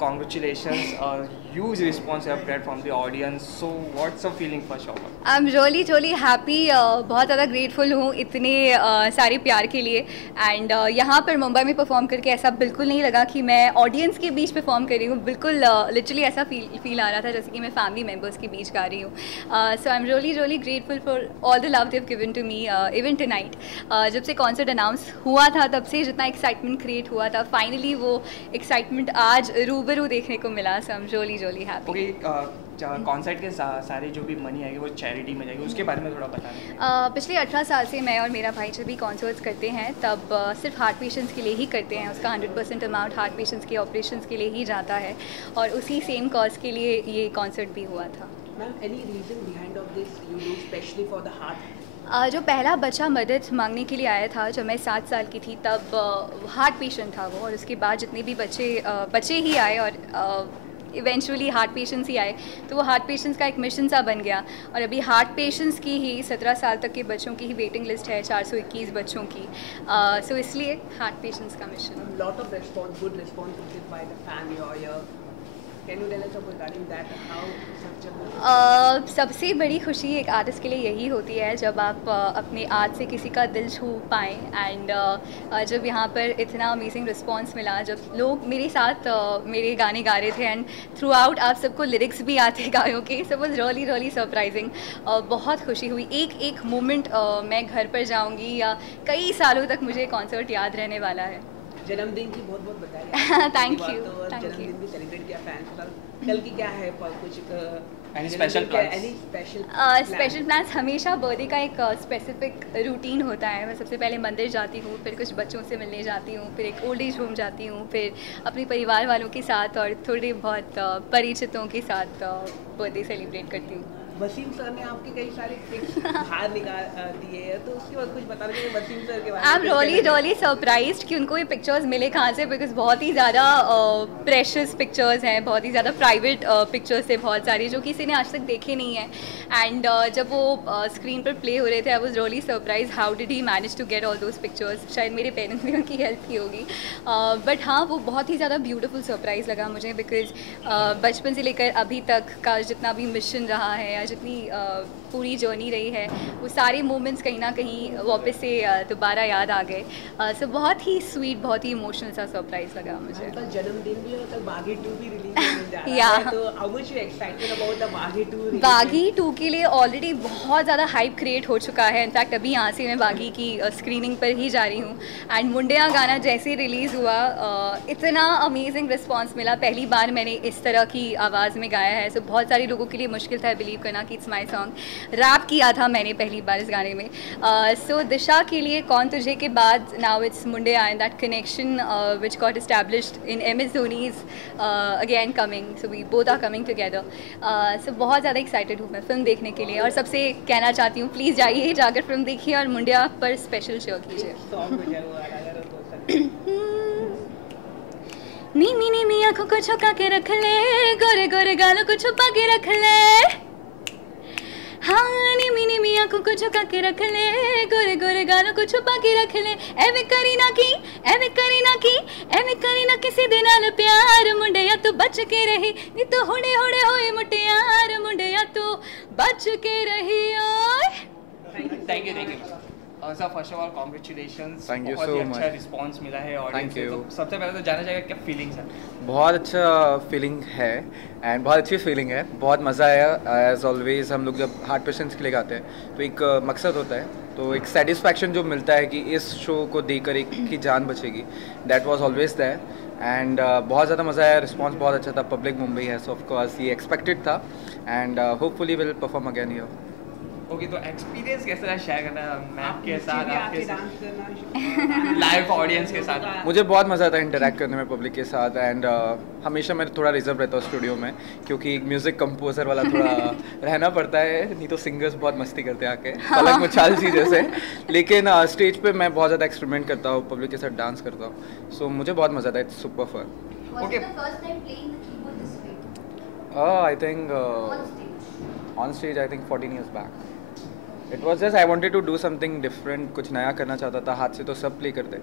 congratulations, a huge response you have get from the audience. So what's the feeling for Shobha? I am really happy, बहुत ज़्यादा grateful हूँ इतने सारे प्यार के लिए। एंड यहाँ पर मुंबई में परफॉर्म करके ऐसा बिल्कुल नहीं लगा कि मैं ऑडियंस के बीच परफॉर्म कर रही हूँ। बिल्कुल लिटरली ऐसा फील आ रहा था जैसे कि मैं फैमिली मेम्बर्स के बीच गा रही हूँ। So I am really grateful for all the love they've given to me even tonight. जब से कॉन्सर्ट अनाउंस हुआ था तब से जितना एक्साइटमेंट क्रिएट हुआ था, फाइनली वो एक्साइटमेंट आज रूबरू देखने को मिला। So I am really happy. Okay, concert के सारे जो भी मनी आएगी वो चैरिटी में जाएगी, उसके बारे में थोड़ा बताना। पिछले 18 साल से मैं और मेरा भाई जब भी कॉन्सर्ट्स करते हैं तब सिर्फ हार्ट पेशेंट्स के लिए ही करते हैं। उसका 100% अमाउंट हार्ट पेशेंट्स के ऑपरेशंस के लिए ही जाता है और उसी सेम कॉज के लिए ये कॉन्सर्ट भी हुआ था। Ma'am, any reason behind of this you do specially for the heart? जो पहला बच्चा मदद मांगने के लिए आया था जब मैं 7 साल की थी तब हार्ट पेशेंट था वो, और उसके बाद जितने भी बच्चे ही आए और इवेंचुअली हार्ट पेशेंट्स ही आए, तो वो हार्ट पेशेंट्स का एक मिशन सा बन गया। और अभी हार्ट पेशेंट्स की ही 17 साल तक के बच्चों की ही वेटिंग लिस्ट है, 421 बच्चों की। सो इसलिए हार्ट पेशेंट्स का mission. Lot of response, good response by the fan your. Can you tell us regarding that how such a सबसे बड़ी खुशी एक आर्टिस्ट के लिए यही होती है जब आप अपने आर्ट से किसी का दिल छू पाएँ। एंड जब यहाँ पर इतना अमेजिंग रिस्पांस मिला, जब लोग मेरे साथ मेरे गाने गा रहे थे एंड थ्रू आउट आप सबको लिरिक्स भी आते गायों के, सो वाज रियली सरप्राइजिंग। बहुत खुशी हुई। एक एक मोमेंट मैं घर पर जाऊँगी या कई सालों तक मुझे कॉन्सर्ट याद रहने वाला है। जन्मदिन की बहुत बहुत बधाई। Thank you. जन्मदिन भी सेलिब्रेट किया फैंस के साथ। कल की क्या है कुछ स्पेशल स्पेशल प्लान्स? हमेशा बर्थडे का एक स्पेसिफिक रूटीन होता है। मैं सबसे पहले मंदिर जाती हूँ, फिर कुछ बच्चों से मिलने जाती हूँ, फिर एक ओल्ड एज होम जाती हूँ, फिर अपने परिवार वालों के साथ और थोड़े बहुत परिचितों के साथ बर्थडे सेलिब्रेट करती हूँ। वसीम सर ने आपके कई सारे पिक्स बाहर निकाल दिए हैं, तो उसके बाद कुछ बता रहे हैं वसीम सर के बारे में? आई एम रियली सरप्राइज्ड कि उनको ये पिक्चर्स मिले कहाँ से, बिकॉज बहुत ही ज़्यादा प्रेशियस पिक्चर्स हैं, बहुत ही ज़्यादा प्राइवेट पिक्चर्स थे बहुत सारी जो किसी ने आज तक देखे नहीं हैं। एंड जब वो स्क्रीन पर प्ले हो रहे थे I was really surprise how did he manage to get all those pictures. शायद मेरे पेरेंट्स ने उनकी हेल्प की होगी, बट हाँ वो बहुत ही ज़्यादा ब्यूटीफुल सरप्राइज़ लगा मुझे, बिकॉज बचपन से लेकर अभी तक का जितना भी मिशन रहा है या जितनी पूरी जर्नी रही है वो सारे मोमेंट्स कहीं ना कहीं वापस से दोबारा याद आ गए। सो बहुत ही स्वीट, बहुत ही इमोशनल सा सरप्राइज लगा मुझे। कल जन्मदिन भी है, कल बागी 2 भी रिलीज होने जा रहा या है, तो how much you excited about the बागी 2? बागी 2 के लिए ऑलरेडी बहुत ज़्यादा हाइप क्रिएट हो चुका है। इनफैक्ट अभी यहाँ से मैं बागी की स्क्रीनिंग पर ही जा रही हूँ। एंड मुंडिया गाना जैसे रिलीज़ हुआ इतना अमेजिंग रिस्पॉन्स मिला। पहली बार मैंने इस तरह की आवाज़ में गाया है, सो बहुत सारे लोगों के लिए मुश्किल था बिलीव करना कि इट्स माई सॉन्ग। रैप किया था मैंने पहली बार इस गाने में। सो दिशा के लिए कौन तुझे के बाद now it's Mundiya and that connection which got established in MS Dhoni is again coming, so we both are coming together. So बहुत ज़्यादा एक्साइटेड हूँ मैं फिल्म देखने के लिए, और सबसे कहना चाहती हूँ प्लीज़ जाइए, जाकर फिल्म देखिए और मुंडिया पर स्पेशल शो कीजिए। नी नी नी नी आँखों को छुपा के रख ले, गोरे गोरे गालों को छुपा के रख ले। हाँ नी आँखों को झुका के रख ले, गोरे गोरे गालों को छुपा के रख ले। एवे करीना की, एवे करीना की, एवे करीना किसी दे नाल प्यार, मुंडे या तू बच के रही नी तो होड़े होड़े होए मुटियार, मुंडे या तू बच के रही। ओए thank you sir, first of all congratulations. Thank you बहुत सो ही मच। अच्छा रिस्पांस मिला है ऑडियंस से। Thank you. तो सबसे पहले तो जानना चाहिए क्या फीलिंग्स है? बहुत अच्छा फीलिंग है एंड बहुत अच्छी फीलिंग है, बहुत मज़ा आया। एज ऑलवेज हम लोग जब हार्ट पेशेंट्स के लिए गाते हैं तो एक मकसद होता है, तो एक सेटिस्फैक्शन जो मिलता है कि इस शो को देखकर एक की जान बचेगी, that was always there. And बहुत ज़्यादा मज़ा आया, रिस्पांस बहुत अच्छा था। पब्लिक मुंबई है, सो ऑफ कोर्स ये एक्सपेक्टेड था and hopefully will perform again here. Okay, तो एक्सपीरियंस कैसा रहा शेयर करना मैम के साथ, आपके साथ, डांस करना लाइव ऑडियंस के साथ? मुझे बहुत मज़ा आता है इंटरेक्ट करने में पब्लिक के साथ। एंड हमेशा मैं थोड़ा रिजर्व रहता हूँ स्टूडियो में, क्योंकि एक म्यूज़िक कंपोजर वाला थोड़ा रहना पड़ता है, नहीं तो सिंगर्स बहुत मस्ती करते हैं आके पलक मुछाल जी जैसे। लेकिन स्टेज पे मैं बहुत ज़्यादा एक्सपेरिमेंट करता हूँ, पब्लिक के साथ डांस करता हूँ, सो मुझे बहुत मज़ा आता है। It's super fun. Okay, I think on stage I think 14 years back. It was just I wanted to do something different, कुछ नया करना चाहता था। हाथ से तो सब प्ले करते,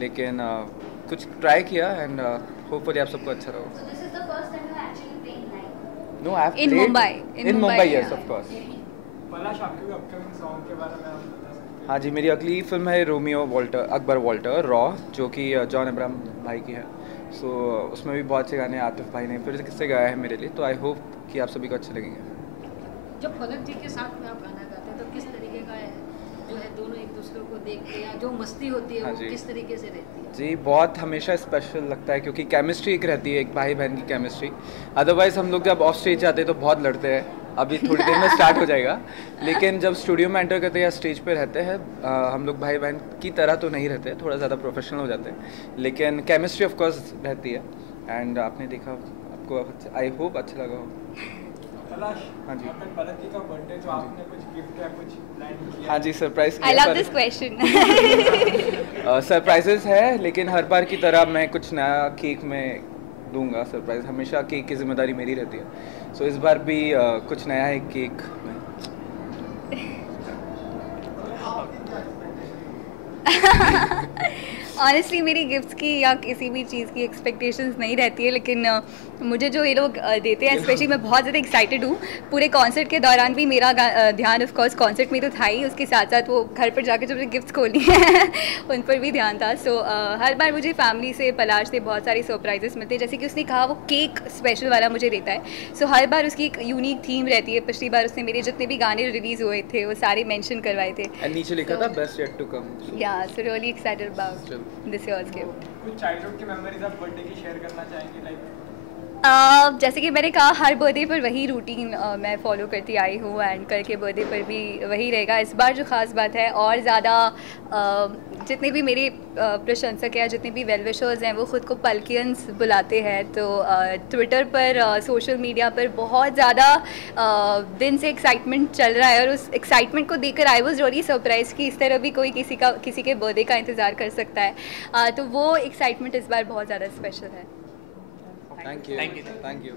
लेकिन कुछ ट्राई किया एंड होपफुली आप सबको अच्छा रहो। No, I have In Mumbai. In Mumbai, yeah. Yes of course. Palash, आपके अपकमिंग सॉन्ग के बारे में आप बता सकते हैं? हाँ जी, मेरी अगली फिल्म है Romeo Walter, Akbar Walter raw, जो कि जॉन अब्राहम भाई की है। सो उसमें भी बहुत अच्छे गाने आतिफ भाई ने फिर किससे गाया है मेरे लिए, तो आई होप कि आप सभी को अच्छे लगेंगे। जब पलक जी के साथ में आप गाना गाते हैं तो किस तरीके का है जो है, दोनों एक दूसरे को देखते हैं या जो मस्ती होती है हाँ वो जी। किस तरीके से रहती है? जी, बहुत हमेशा स्पेशल लगता है क्योंकि केमिस्ट्री एक रहती है, एक भाई बहन की केमिस्ट्री। अदरवाइज हम लोग जब ऑफ स्टेज जाते हैं तो बहुत लड़ते हैं, अभी थोड़ी देर में स्टार्ट हो जाएगा। लेकिन जब स्टूडियो में एंटर करते हैं या स्टेज पे रहते हैं, हम लोग भाई बहन की तरह तो नहीं रहते, थोड़ा ज़्यादा प्रोफेशनल हो जाते हैं, लेकिन केमिस्ट्री ऑफ कोर्स रहती है। एंड आपने देखा, आपको आई होप अच्छा लगा हो। पलाश, हाँ जी। आपने पलक जी का बर्थडे, तो आपने कुछ गिफ्ट या कुछ प्लान किया? हाँ जी, surprise I love this question. Surprises है, लेकिन हर बार की तरह मैं कुछ नया केक में दूंगा सरप्राइज। हमेशा केक की जिम्मेदारी मेरी रहती है, सो इस बार भी कुछ नया है केक में। ऑनेस्टली मेरी गिफ्ट्स की या किसी भी चीज़ की एक्सपेक्टेशंस नहीं रहती है, लेकिन मुझे जो ये लोग देते हैं, स्पेशली मैं बहुत ज़्यादा एक्साइटेड हूँ। पूरे कॉन्सर्ट के दौरान भी मेरा ध्यान ऑफ कोर्स कॉन्सर्ट में तो था ही, उसके साथ साथ वो घर पर जाकर जो मुझे गिफ्ट्स खोलनी है उन पर भी ध्यान था। सो हर बार मुझे फैमिली से, पलाश से बहुत सारे सरप्राइजेस मिलते हैं। जैसे कि उसने कहा वो केक स्पेशल वाला मुझे देता है, सो हर बार उसकी एक यूनिक थीम रहती है। पिछली बार उसने मेरे जितने भी गाने रिलीज़ हुए थे वो सारे मेंशन करवाए थे। एंड नीचे लिखा था best yet to come. Yeah so really excited about this year's gift. कुछ चाइल्डहुड की मेमोरीज आप बर्थडे की शेयर करना चाहेंगे? लाइक जैसे कि मैंने कहा, हर बर्थडे पर वही रूटीन मैं फॉलो करती आई हूँ एंड कल के बर्थडे पर भी वही रहेगा। इस बार जो ख़ास बात है, और ज़्यादा जितने भी मेरे प्रशंसक हैं, जितने भी वेल विशर्स हैं, वो ख़ुद को पल्कियंस बुलाते हैं। तो ट्विटर पर, सोशल मीडिया पर बहुत ज़्यादा दिन से एक्साइटमेंट चल रहा है, और उस एक्साइटमेंट को देखकर आई वॉज रियली सरप्राइज कि इस तरह भी कोई किसी के बर्थडे का इंतज़ार कर सकता है। तो वो एक्साइटमेंट इस बार बहुत ज़्यादा स्पेशल है। Thank you.